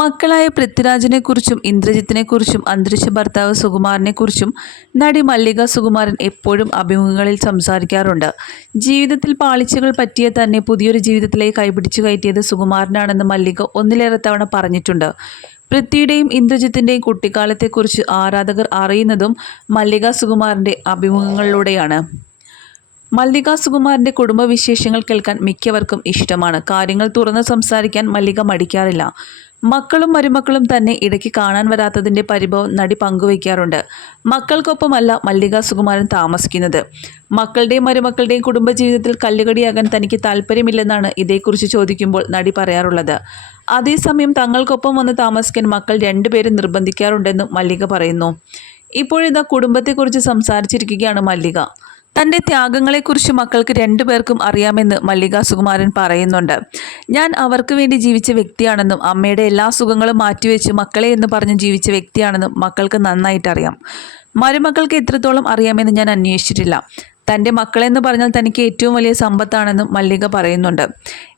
മക്കളായ പൃഥ്വിരാജിനെക്കുറിച്ചും ഇന്ദ്രജിത്തിനെക്കുറിച്ചും അന്തരിച്ച ഭർത്താവ് സുകുമാരനെക്കുറിച്ചും നടി മല്ലിക സുകുമാരൻ എപ്പോഴും അഭിമുഖങ്ങളിൽ സംസാരിക്കാറുണ്ട്. ജീവിതത്തിൽ പാളിച്ചകൾ പറ്റിയ തന്നെ പുതിയൊരു ജീവിതത്തിലേക്ക് കൈപിടിച്ചു കയറ്റിയത് സുകുമാരനാണെന്ന് മല്ലിക ഒന്നിലേറെ തവണ പറഞ്ഞിട്ടുണ്ട്. പൃഥ്വിയുടെയും ഇന്ദ്രജിത്തിന്റെയും കുട്ടിക്കാലത്തെക്കുറിച്ച് ആരാധകർ അറിയുന്നതും മല്ലിക സുകുമാരന്റെ അഭിമുഖങ്ങളിലൂടെയാണ്. മല്ലിക സുകുമാരന്റെ കുടുംബവിശേഷങ്ങൾ കേൾക്കാൻ മിക്കവർക്കും ഇഷ്ടമാണ്. കാര്യങ്ങൾ തുറന്ന് സംസാരിക്കാൻ മല്ലിക മടിക്കാറില്ല. മക്കളും മരുമക്കളും തന്നെ ഇടയ്ക്ക് കാണാൻ വരാത്തതിന്റെ പരിഭവം നടി പങ്കുവയ്ക്കാറുണ്ട്. മക്കൾക്കൊപ്പമല്ല മല്ലിക സുകുമാരൻ താമസിക്കുന്നത്. മക്കളുടെയും മരുമക്കളുടെയും കുടുംബജീവിതത്തിൽ കല്ലുകടിയാകാൻ തനിക്ക് താല്പര്യമില്ലെന്നാണ് ഇതേക്കുറിച്ച് ചോദിക്കുമ്പോൾ നടി പറയാറുള്ളത്. അതേസമയം തങ്ങൾക്കൊപ്പം വന്ന് താമസിക്കാൻ മക്കൾ രണ്ടുപേരും നിർബന്ധിക്കാറുണ്ടെന്നും മല്ലിക പറയുന്നു. ഇപ്പോഴിതാ കുടുംബത്തെക്കുറിച്ച് സംസാരിച്ചിരിക്കുകയാണ് മല്ലിക. തന്റെ ത്യാഗങ്ങളെക്കുറിച്ച് മക്കൾക്ക് രണ്ടുപേർക്കും അറിയാമെന്ന് മല്ലിക സുകുമാരൻ പറയുന്നുണ്ട്. ഞാൻ അവർക്ക് വേണ്ടി ജീവിച്ച വ്യക്തിയാണെന്നും അമ്മയുടെ എല്ലാ സുഖങ്ങളും മാറ്റിവെച്ച് മക്കളെ എന്ന് പറഞ്ഞ് ജീവിച്ച വ്യക്തിയാണെന്നും മക്കൾക്ക് നന്നായിട്ട് അറിയാം മരുമക്കൾക്ക് എത്രത്തോളം അറിയാമെന്ന് ഞാൻ അന്വേഷിച്ചിട്ടില്ല. തന്റെ മക്കളെന്ന് പറഞ്ഞാൽ തനിക്ക് ഏറ്റവും വലിയ സമ്പത്താണെന്നും മല്ലിക പറയുന്നുണ്ട്.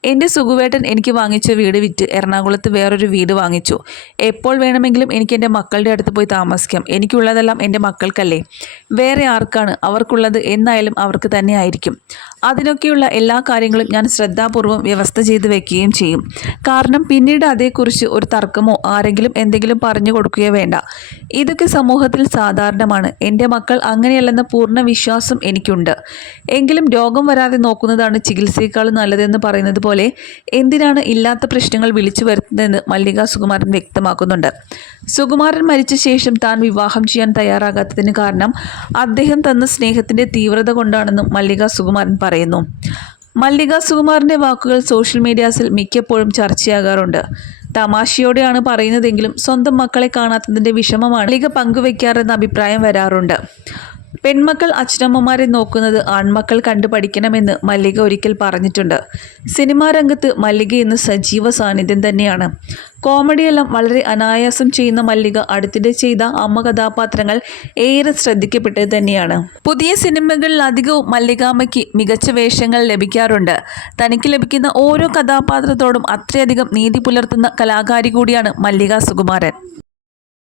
എന്റെ സുഖുവേട്ടൻ എനിക്ക് വാങ്ങിച്ച വീട് വിറ്റ് എറണാകുളത്ത് വേറൊരു വീട് വാങ്ങിച്ചു. എപ്പോൾ വേണമെങ്കിലും എനിക്ക് എന്റെ മക്കളുടെ അടുത്ത് പോയി താമസിക്കാം. എനിക്കുള്ളതെല്ലാം എന്റെ മക്കൾക്കല്ലേ. വേറെ ആർക്കാണ്? അവർക്കുള്ളത് എന്നായാലും അവർക്ക് തന്നെ ആയിരിക്കും. അതിനൊക്കെയുള്ള എല്ലാ കാര്യങ്ങളും ഞാൻ ശ്രദ്ധാപൂർവം വ്യവസ്ഥ ചെയ്ത് വെക്കുകയും ചെയ്യും. കാരണം പിന്നീട് അതേക്കുറിച്ച് ഒരു തർക്കമോ ആരെങ്കിലും എന്തെങ്കിലും പറഞ്ഞു കൊടുക്കുകയോ വേണ്ട. ഇതൊക്കെ സമൂഹത്തിൽ സാധാരണമാണ്. എന്റെ മക്കൾ അങ്ങനെയല്ലെന്ന പൂർണ വിശ്വാസം എനിക്കുണ്ട്. എങ്കിലും രോഗം വരാതെ നോക്കുന്നതാണ് ചികിത്സയേക്കാൾ നല്ലതെന്ന് പറയുന്നത് പോലെ എന്തിനാണ് ഇല്ലാത്ത പ്രശ്നങ്ങൾ വിളിച്ചു വരുത്തുന്നതെന്ന് മല്ലിക സുകുമാരൻ വ്യക്തമാക്കുന്നുണ്ട്. സുകുമാരൻ മരിച്ച ശേഷം താൻ വിവാഹം ചെയ്യാൻ തയ്യാറാകാത്തതിന് കാരണം അദ്ദേഹം തന്ന സ്നേഹത്തിന്റെ തീവ്രത കൊണ്ടാണെന്നും മല്ലിക സുകുമാരൻ പറയുന്നു. മല്ലിക സുകുമാറിന്റെ വാക്കുകൾ സോഷ്യൽ മീഡിയാസിൽ മിക്കപ്പോഴും ചർച്ചയാകാറുണ്ട്. തമാശയോടെയാണ് പറയുന്നതെങ്കിലും സ്വന്തം മക്കളെ കാണാത്തതിന്റെ വിഷമമാണ് മല്ലിക പങ്കുവെക്കാറെന്ന അഭിപ്രായം വരാറുണ്ട്. പെൺമക്കൾ അച്ഛനമ്മമാരെ നോക്കുന്നത് ആൺമക്കൾ കണ്ടു പഠിക്കണമെന്ന് മല്ലിക ഒരിക്കൽ പറഞ്ഞിട്ടുണ്ട്. സിനിമാ രംഗത്ത് മല്ലിക ഇന്ന് സജീവ സാന്നിധ്യം തന്നെയാണ്. കോമഡിയെല്ലാം വളരെ അനായാസം ചെയ്യുന്ന മല്ലിക അടുത്തിടെ ചെയ്ത അമ്മ കഥാപാത്രങ്ങൾ ഏറെ ശ്രദ്ധിക്കപ്പെട്ടത് തന്നെയാണ്. പുതിയ സിനിമകളിൽ അധികവും മല്ലികാമ്മയ്ക്ക് മികച്ച വേഷങ്ങൾ ലഭിക്കാറുണ്ട്. തനിക്ക് ലഭിക്കുന്ന ഓരോ കഥാപാത്രത്തോടും അത്രയധികം നീതി പുലർത്തുന്ന കലാകാരി കൂടിയാണ് മല്ലിക സുകുമാരൻ.